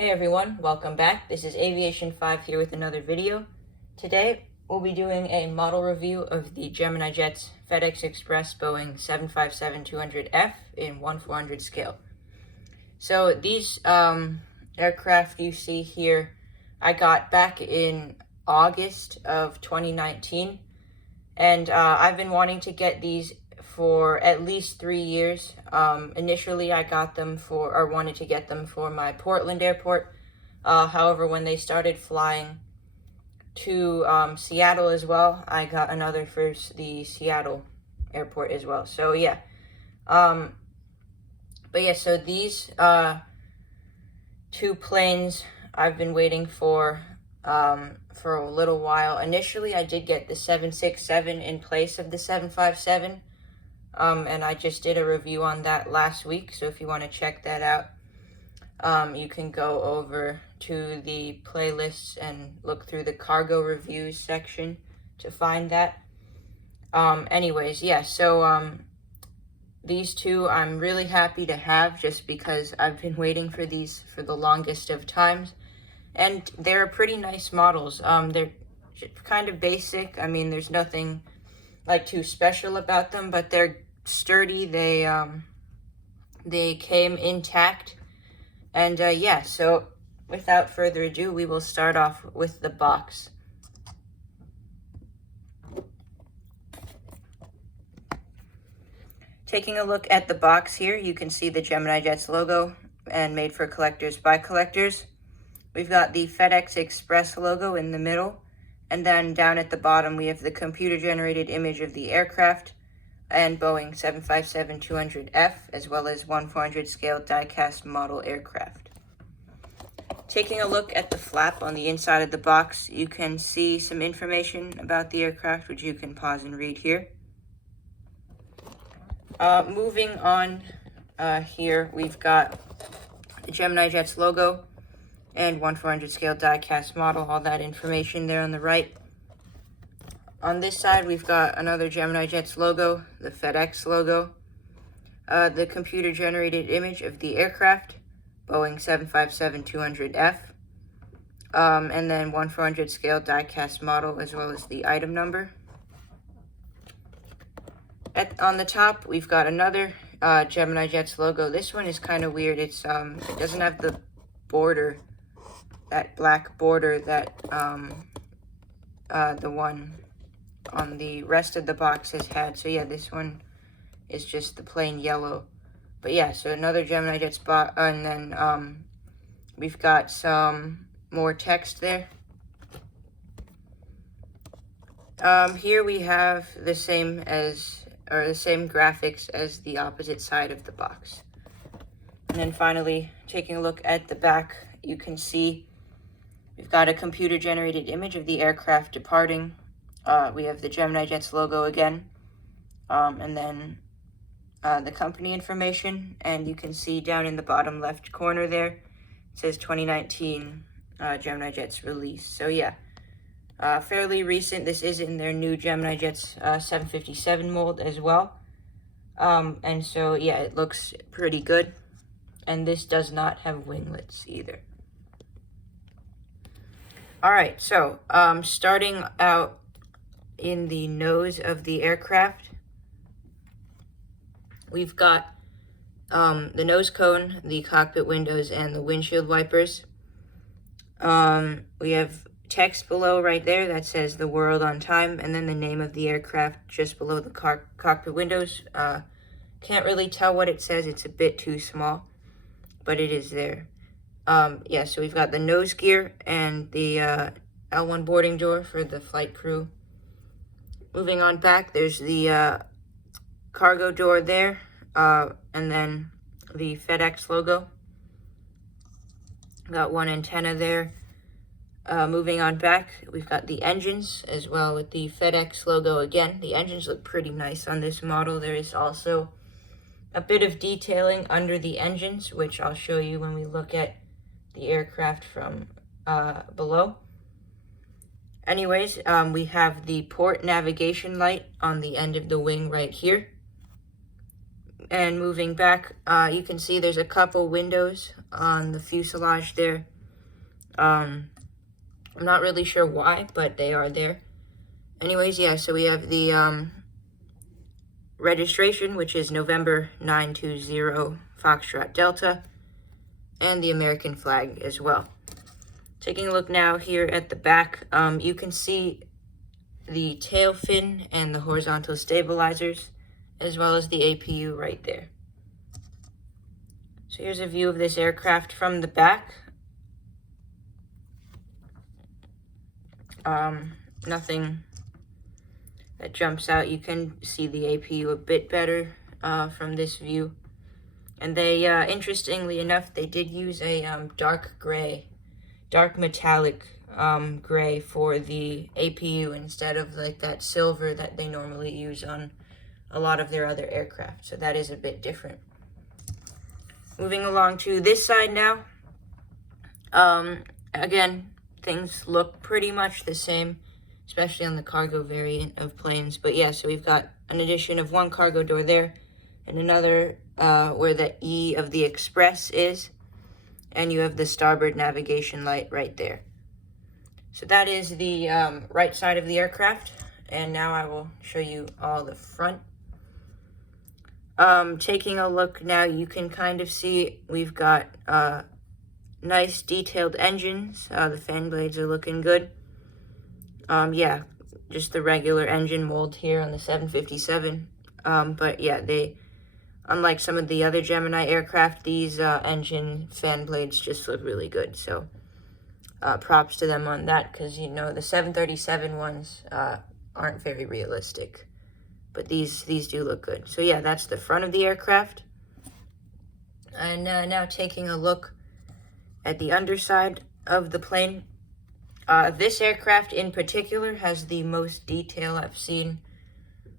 Hey everyone, welcome back. This is Aviation 5 here with another video. Today we'll be doing a model review of the Gemini Jets FedEx Express Boeing 757-200F in 1/400 scale. So these aircraft you see here, I got back in August of 2019, and I've been wanting to get these for at least 3 years. Initially, I got them wanted to get them for my Portland airport. However, when they started flying to Seattle as well, I got another for the Seattle airport as well. So yeah, so these two planes I've been waiting for a little while. Initially, I did get the 767 in place of the 757. And I just did a review on that last week, so if you want to check that out, you can go over to the playlists and look through the cargo reviews section to find that. Anyways, yeah, so these two I'm really happy to have just because I've been waiting for these for the longest of times, and they're pretty nice models. They're kind of basic. I mean, there's nothing like too special about them, but they're sturdy. They came intact, and yeah, so without further ado, we will start off with the box. Taking a look at the box here, you can see the Gemini Jets logo and made for collectors by collectors. We've got the FedEx Express logo in the middle, and then down at the bottom, we have the computer-generated image of the aircraft and Boeing 757-200F, as well as 1/400 scale die-cast model aircraft. Taking a look at the flap on the inside of the box, you can see some information about the aircraft, which you can pause and read here. Moving on here, we've got the Gemini Jets logo and 1/400 scale die-cast model, all that information there on the right. On this side, we've got another Gemini Jets logo, the FedEx logo, the computer-generated image of the aircraft, Boeing 757-200F, and then 1/400 scale die-cast model, as well as the item number. On the top, we've got another Gemini Jets logo. This one is kind of weird. It doesn't have the border, that black border that the one on the rest of the box has had. So yeah, this one is just the plain yellow. But yeah, so another Gemini Jets box, and then we've got some more text there. Here we have the same graphics as the opposite side of the box. And then finally, taking a look at the back, you can see we've got a computer-generated image of the aircraft departing. We have the Gemini Jets logo again, and then the company information, and you can see down in the bottom left corner there, it says 2019 Gemini Jets release. So yeah, fairly recent. This is in their new Gemini Jets 757 mold as well. And so yeah, it looks pretty good. And this does not have winglets either. All right, so starting out in the nose of the aircraft, we've got the nose cone, the cockpit windows, and the windshield wipers. We have text below right there that says the world on time, and then the name of the aircraft just below the cockpit windows. Can't really tell what it says. It's a bit too small, but it is there. Yeah, so we've got the nose gear and the L1 boarding door for the flight crew. Moving on back, there's the cargo door there, and then the FedEx logo. Got one antenna there. Moving on back, we've got the engines as well with the FedEx logo again. The engines look pretty nice on this model. There is also a bit of detailing under the engines, which I'll show you when we look at the aircraft from below. Anyways, we have the port navigation light on the end of the wing right here. And moving back, you can see there's a couple windows on the fuselage there. I'm not really sure why, but they are there. Anyways, yeah, so we have the registration, which is November 920 Foxtrot Delta, and the American flag as well. Taking a look now here at the back, you can see the tail fin and the horizontal stabilizers, as well as the APU right there. So here's a view of this aircraft from the back. Nothing that jumps out. You can see the APU a bit better from this view. And they, interestingly enough, they did use a dark metallic gray for the APU instead of like that silver that they normally use on a lot of their other aircraft. So that is a bit different. Moving along to this side now. Again, things look pretty much the same, especially on the cargo variant of planes. But yeah, so we've got an addition of one cargo door there, and another where the E of the Express is, and you have the starboard navigation light right there. So that is the right side of the aircraft, and now I will show you all the front. Taking a look now, you can kind of see we've got nice detailed engines. The fan blades are looking good. Yeah, just the regular engine mold here on the 757. But yeah, unlike some of the other Gemini aircraft, these engine fan blades just look really good. So props to them on that, because, you know, the 737 ones aren't very realistic. But these do look good. So yeah, that's the front of the aircraft. And now taking a look at the underside of the plane. This aircraft in particular has the most detail I've seen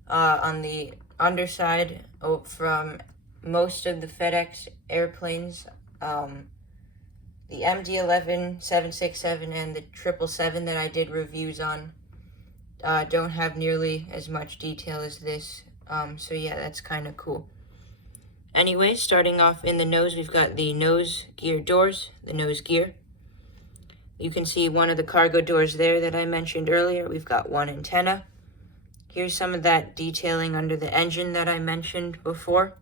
on the underside from most of the FedEx airplanes. The MD-11, 767, and the 777 that I did reviews on don't have nearly as much detail as this. So yeah, that's kind of cool. Anyway, starting off in the nose, we've got the nose gear doors, the nose gear. You can see one of the cargo doors there that I mentioned earlier. We've got one antenna. Here's some of that detailing under the engine that I mentioned before.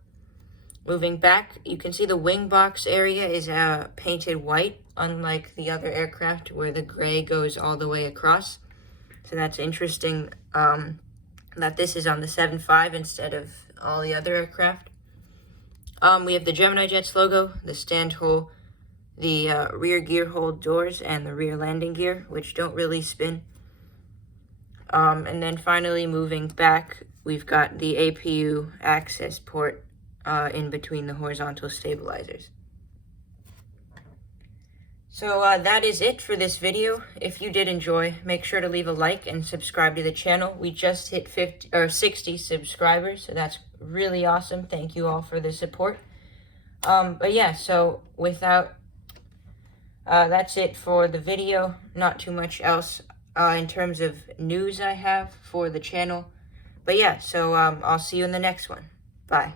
Moving back, you can see the wing box area is painted white, unlike the other aircraft where the gray goes all the way across. So that's interesting that this is on the 7.5 instead of all the other aircraft. We have the Gemini Jets logo, the stand hole, the rear gear hold doors, and the rear landing gear, which don't really spin. And then finally, moving back, we've got the APU access port in between the horizontal stabilizers. So that is it for this video. If you did enjoy, make sure to leave a like and subscribe to the channel. We just hit 60 subscribers, so that's really awesome. Thank you all for the support. But yeah, so that's it for the video. Not too much else in terms of news I have for the channel. But yeah, so I'll see you in the next one. Bye.